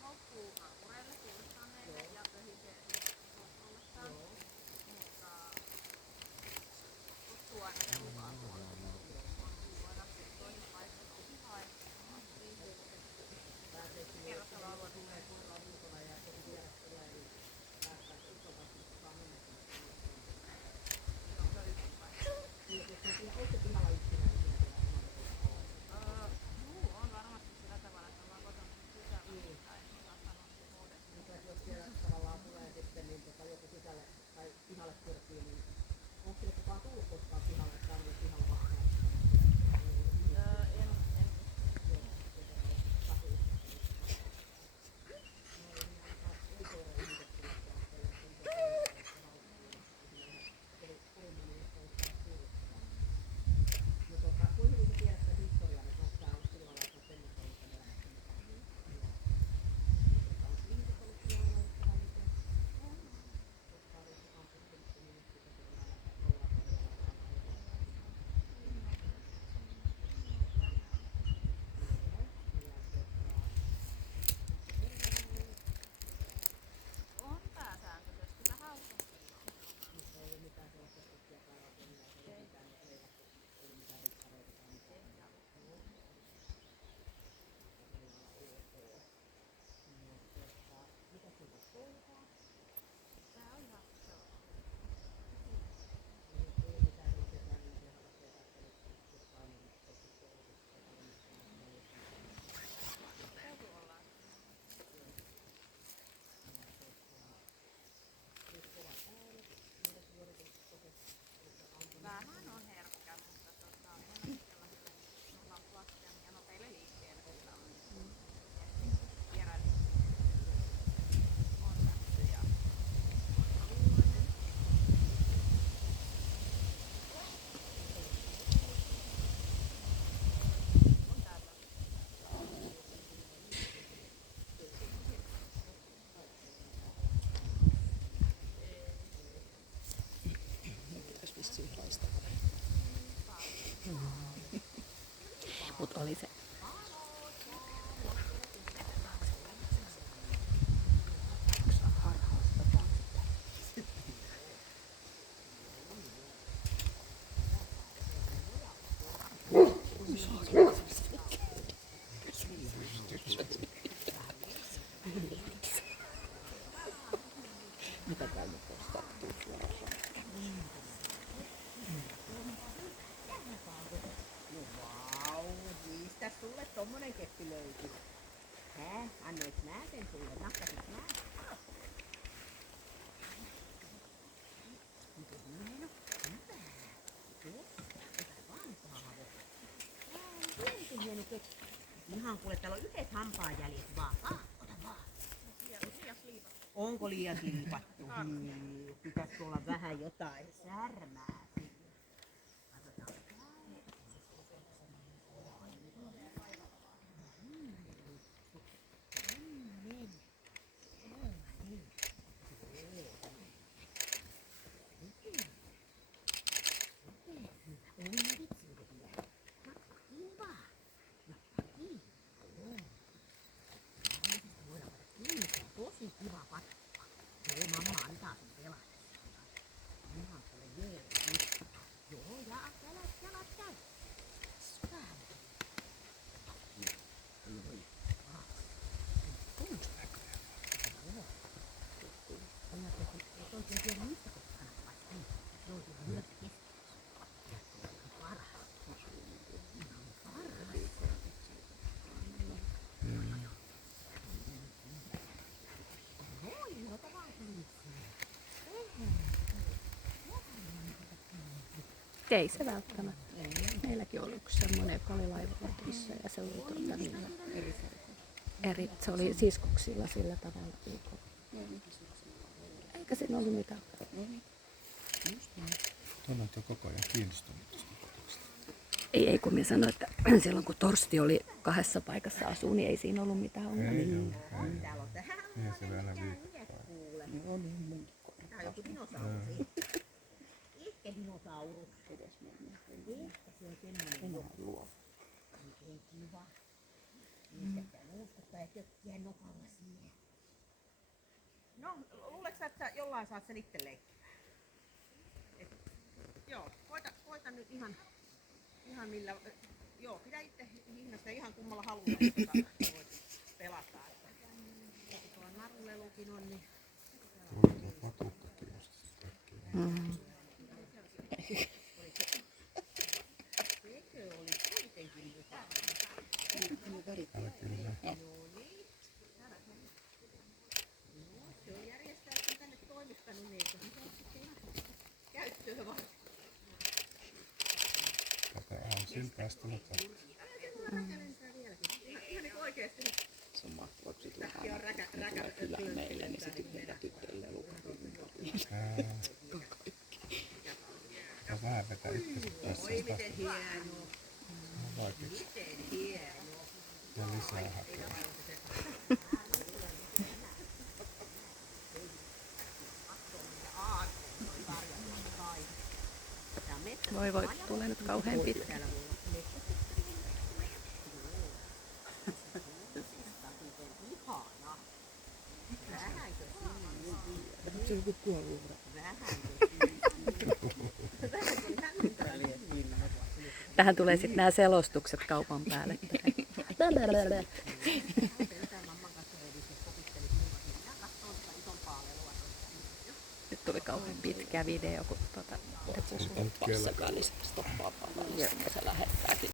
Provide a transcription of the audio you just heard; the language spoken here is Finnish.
Haukkuu naapureille, kuulestanneille ja pöhisee ollessaan, mutta ottuu aina seuraa tuolla. Voidaan toinen paikka nousi haettavaa. Kerrostaloalue tulee onko yksin paikka? On varmasti sillä tavalla, että ollaan kotona sisällä, mutta en osaa sanoa muodesta. En on pääsääntöisesti vähän usein. Tää on ihan vähän on herkkä, mutta enemmän sellaisille laskeamia nopeille liikkeille, että on vieraille on nähty ja on täällä. Mut oli se. Mitä täällä nyt sattuu? Mistä sulle tommonen keppi löytyi? Hää? Annoit mä sen sulle? Nakkasit mä? Miten hieno? Hyvä. Ota vaan Paavo. Miten hieno keppi. Ihan kuule, täällä on yhdet hampaanjäljet vaan. Ota vaan. Onko liian liipattu? Pitäisikö olla vähän jotain särmää? Tosi kiva patta. Joo, mamma antaa sun pelata. Ihan kuule jees. Joo, ja jalat käy. Vähän. Ei se välttämättä. Meilläkin oli yksi semmoinen, joka oli laivalla töissä ja se oli se oli siskuksilla sillä tavalla. Eikä siinä ollut mitään. Tuolla on koko ajan kiinnostunut tuosta kotosta. Ei kun minä sanoin, että silloin kun Torsti oli 2 paikassa asuu, niin ei siinä ollut mitään ongelmia. Ei se vielä viikkoa. Tää on joku dinosaurus. Ehkä dinosaurus. Ehkä se on semmoinen. Oikein kiva. Niistä nuuskuttaa ja tökkiä nokalla siihen. No, luuletko sä, että sä jollain saat sen itse leikkimään? Joo, koita nyt ihan millä... Joo, pidä itse hihnasta ihan kummalla halulla, että voit pelata. Kun tuo narulelukin on, niin... Tuo patukka kiinnostaa kaikkea. Sekö oli kuitenkin mukana? Älä kyllä. Se on järjestäjät tänne toimittanut, niin eikö se ole sitten ihan käyttöön vaan? Tätä on siltaista tullut. Ihan niin oikeesti. Se on mahtavaa, kun se tulee Joo, aina. Ne tulee kylään meille, niin se tyttää tyttölle lukurin. Ja vähän vetää itse tässä. Oi miten hienoa. Vaikeaksi. Miten hienoa. Ja lisää hakea. Voi, tulee nyt kauhean pitkä. Se on joku kuolluura. Tähän tulee sitten nämä selostukset kaupan päälle. Nyt tuli kauhean pitkä video, kun Passakaan, niin se stoppaa palvelua, se lähettääkin.